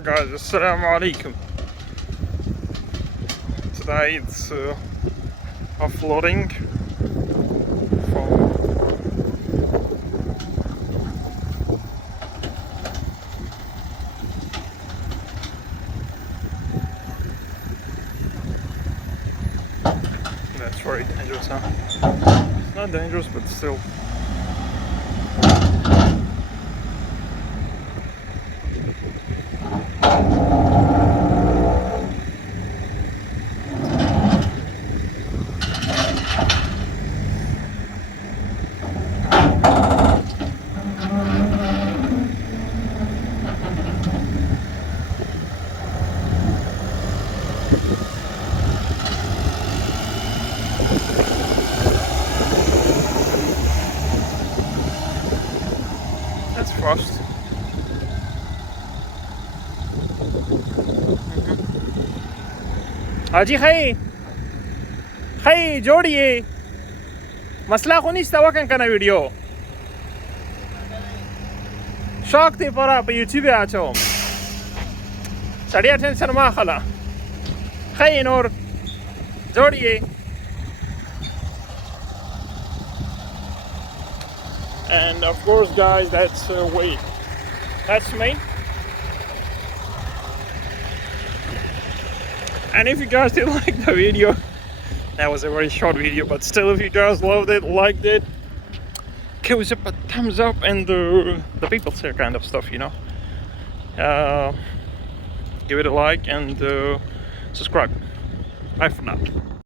Alright guys, assalamu alaikum. Today it's offloading from that's very dangerous, huh? It's not dangerous, but still. That's fast. حاجی خی جوړیه مسله خو نشته وکړه کنه ویډیو شوق دی پره په یوټیوب اچوم سړی ټینشن ما خلا خی نور جوړیه and of course guys that's weight that's me. And if you guys did like the video, that was a very short video, but still, if you guys loved it, liked it, give us a thumbs up and the people share kind of stuff, you know. Give it a like and subscribe. Bye for now.